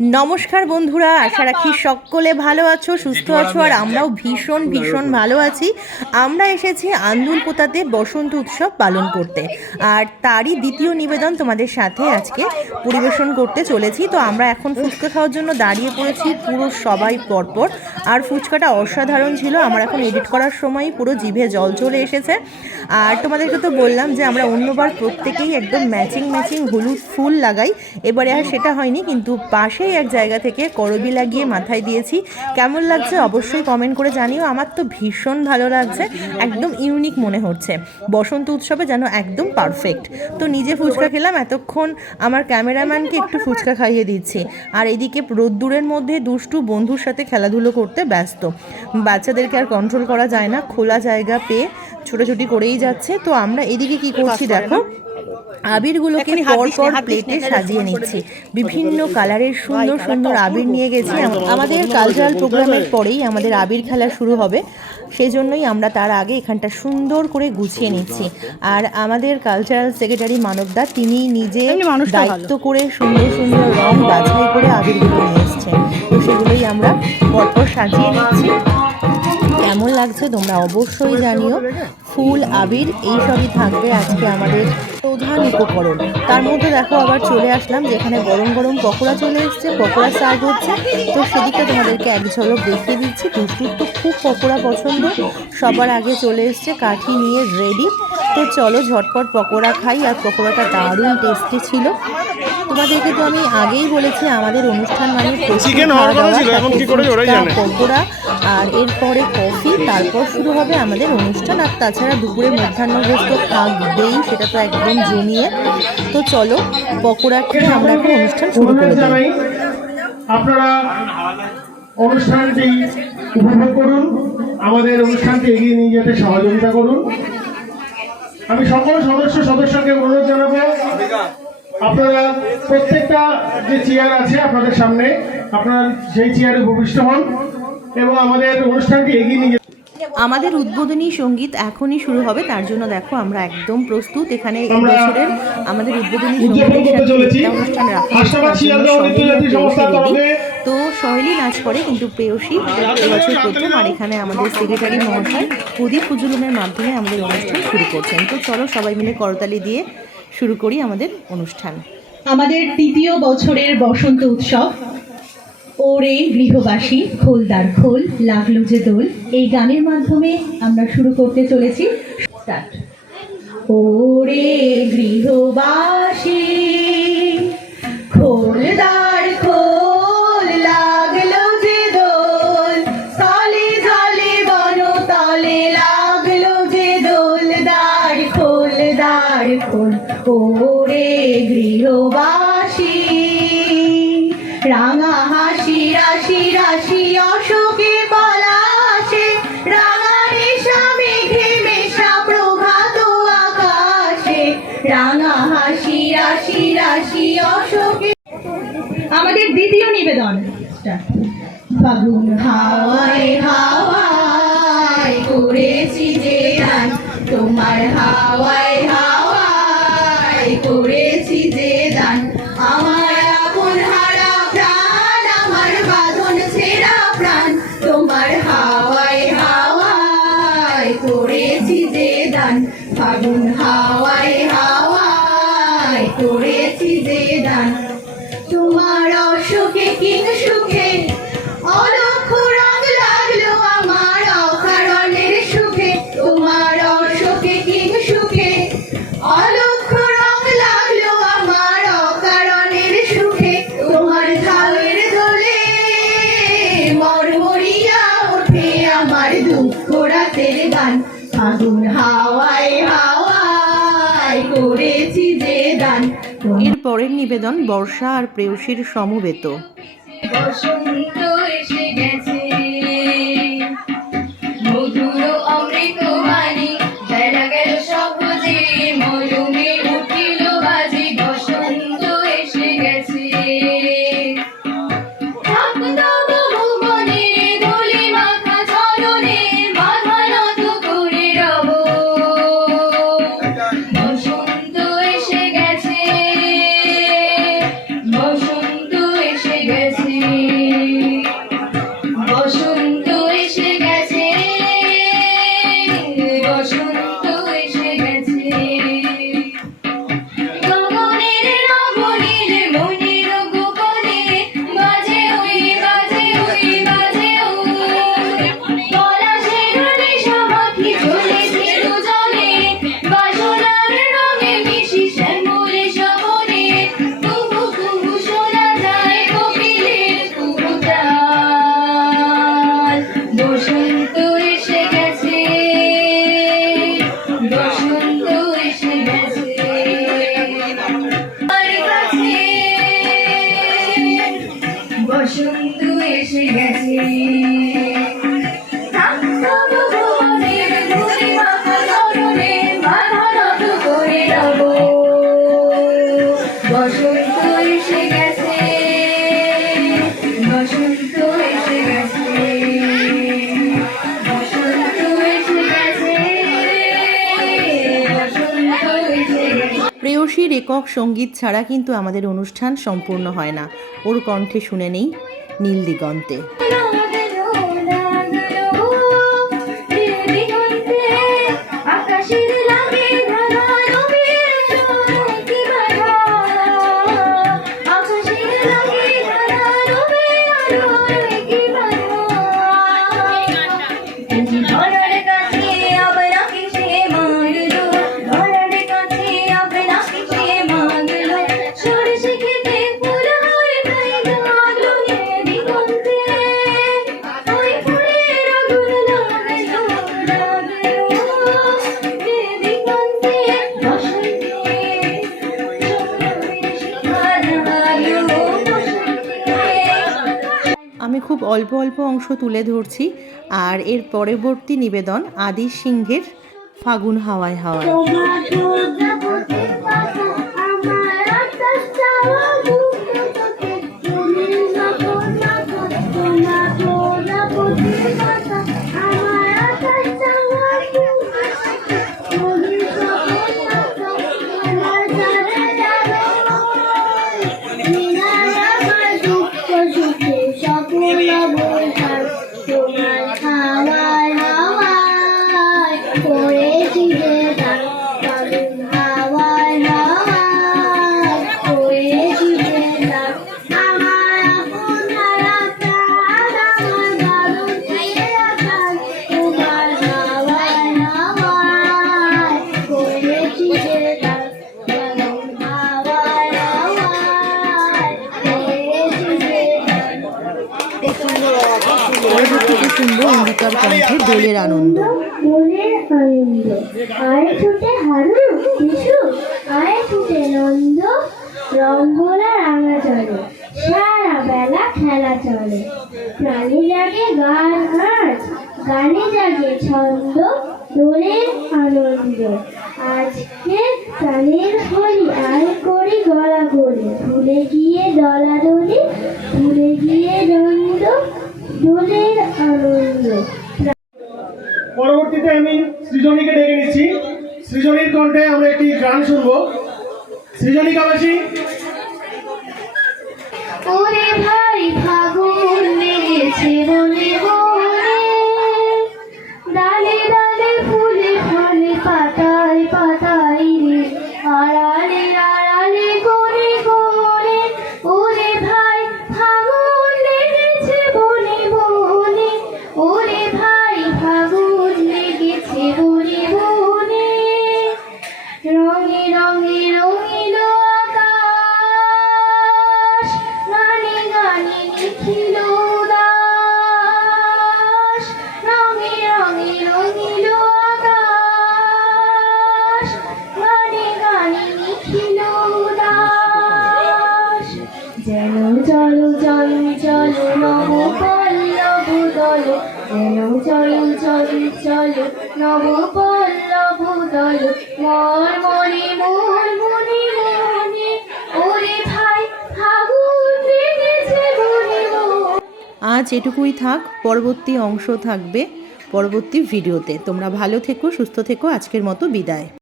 নমস্কার বন্ধুরা আশা রাখি সকলে ভালো আছো সুস্থ আছো আর আমরাও ভীষণ ভীষণ ভালো আছি। আমরা এসেছি আন্দুল পোতাতে বসন্ত উৎসব পালন করতে। আর তারই দ্বিতীয় নিবেদন তোমাদের সাথে আজকে পরিবেশন করতে চলেছি। তো আমরা এখন ফুচকা খাওয়ার জন্য দাঁড়িয়ে পড়েছি পুরো সবাই পরপর। আর ফুচকাটা অসাধারণ ছিল আমার এখন এডিট করার সময় পুরো জিভে জল চলে এসেছে। আর তোমাদেরকে তো বললাম যে আমরা অন্যবার প্রত্যেকেই একদম ম্যাচিং ম্যাচিং হলুদ ফুল লাগাই। এবারে আর সেটা হয়নি কিন্তু পাশেই এক জায়গা থেকে করবি লাগিয়ে মাথায় দিয়েছি। কেমন লাগছে অবশ্যই কমেন্ট করে জানিও। আমার তো ভীষণ ভালো লাগছে। একদম ইউনিক মনে হচ্ছে। বসন্ত উৎসবে যেন একদম পারফেক্ট তো নিজে ফুচকা খেলাম এতক্ষণ আমার ক্যামেরাম্যানকে একটু ফুচকা খাইয়ে দিচ্ছি। আর এদিকে রোদ্দুরের মধ্যে দুষ্টু বন্ধুর সাথে খেলাধুলো করতে ব্যস্ত। বাচ্চাদেরকে আর কন্ট্রোল করা যায় না। খোলা জায়গা পেয়ে ছোটাছুটি করেই যাচ্ছে। তো আমরা এদিকে কি করছি দেখো। আবিরগুলোকে পর পর প্লেটে সাজিয়ে নিচ্ছি। বিভিন্ন কালারের সুন্দর সুন্দর আবির নিয়ে গেছি। আমাদের কালচারাল প্রোগ্রামের পরেই আমাদের আবির খেলা শুরু হবে। সেই জন্যই আমরা তার আগে এখানটা সুন্দর করে গুছিয়ে নিচ্ছি। আর আমাদের কালচারাল সেক্রেটারি মানবদা তিনি নিজে দায়িত্ব করে সুন্দর সুন্দর রং বাছাই করে আবিরগুলো নিয়ে এসছেন। তো সেগুলোই আমরা পরপর সাজিয়ে নিচ্ছি। কেমন লাগছে তোমরা অবশ্যই জানিও। ফুল আবির এইসবই থাকবে আজকে আমাদের প্রধান উপকরণ। তার মধ্যে দেখো আবার চলে আসলাম যেখানে গরম গরম পকোড়া চলে এসছে পকোড়া সার্ভ হচ্ছে। তো সেদিকটা তোমাদেরকে এক ঝলক দেখিয়ে দিচ্ছি। দুষ্টুর তো খুব পকোড়া পছন্দ। সবার আগে চলে এসছে কাঠি নিয়ে রেডি তো চলো ঝটপট পকোড়া খাই আর পকোড়াটা দারুণ টেস্টি ছিল। তোমাদেরকে তো আমি আগেই বলেছি আমাদের অনুষ্ঠান মানে। পকোড়া আর এরপরে কফি তারপর শুরু হবে আমাদের অনুষ্ঠান। আর তাছাড়া দুপুরে মধ্যাহ্নভোজ তো থাকবেই সেটা তো একদম জমিয়ে, তো চলো পকোড়া খেয়ে আমরা এখন অনুষ্ঠান শুরু করে দিই। আপনারা অনুষ্ঠানটি উপভোগ করুন, আমাদের অনুষ্ঠানকে এগিয়ে নিয়ে যেতে সহযোগিতা করুন। আমি সকল সদস্য, সদস্যকে অনুরোধ জানাব, আপনারা প্রত্যেকটা যে চেয়ার আছে আপনাদের সামনে, আপনারা সেই চেয়ারে উপবিষ্ট হন এবং আমাদের অনুষ্ঠানটি এগিয়ে নিয়ে আমাদের উদ্বোধনী সংগীত এখনই শুরু হবে তার জন্য দেখো আমরা একদম প্রস্তুত। এখানে এই বছরের আমাদের উদ্বোধনী অনুষ্ঠান রাখা। তো সহেলি নাচ করে কিন্তু প্রেয়সী এবছর প্রথম আর এখানে আমাদের সেক্রেটারি মহাশয় প্রদীপ পুজুলনের মাধ্যমে আমাদের অনুষ্ঠান শুরু করছেন। তো চলো সবাই মিলে করতালি দিয়ে শুরু করি আমাদের অনুষ্ঠান। আমাদের তৃতীয় বছরের বসন্ত উৎসব। ওরে গৃহবাসী খোলদার খোল, লাগল যে দোল। এই গানের মাধ্যমে আমরা শুরু করতে চলেছি। Start. ওরে গৃহবাসী খোলদার খোল, লাগল যে দোল। তলে তলে বন তলে লাগল যে দোল। দার খোল দার খোল। ওরে গৃহবাসী রাঙা হাসি, রাশি রাশি, অশোকে। আমাদের দ্বিতীয় নিবেদন ফাগুন হাওয়ায় হাওয়ায় করেছি যে গান তোমার হাওয়ায় হাওয়ায় করেছি যে দান। আমার আমার দুঃখ রাতের গান। ফাগুন হাওয়ায় হাওয়ায় করেছি যে দান। এর পরের নিবেদন বর্ষা আর প্রেয়সীর সমবেত। বসন্ত একক সংগীত ছাড়া কিন্তু আমাদের অনুষ্ঠান সম্পূর্ণ হয় না। ওর কণ্ঠে শুনে নেই নীল দিগন্তে। খুব অল্প অল্প অংশ তুলে ধরছি আর এর পরবর্তী নিবেদন আদি সিংহের ফাগুন হাওয়ায় হাওয়ায়। পরবর্তীতে শুনব অম্বিকার কণ্ঠে দোলের আনন্দ। রাঙা খেলা চলে প্রাণী জাগে ছন্দ দোলের আনন্দ। আজকে প্রাণের গলা করি ভুলে গিয়ে দলা দলি, ভুলে গিয়ে দ্বন্দ্ব আনন্দ পরবর্তীতে আমি সৃজনীকে ডেকে নিচ্ছি। সৃজনীর কণ্ঠে আমরা একটি গান শুনব। সৃজনী কাবাসী ওরে ভাই ফাগুন লেগেছে বনে বনে নব পল্লব দল, মর মনে মনে মনে ওরে ভাই আজ এটুকুই থাক, পরবর্তী অংশ থাকবে পরবর্তী ভিডিওতে। তোমরা ভালো থেকো, সুস্থ থেকো, আজকের মতো বিদায়।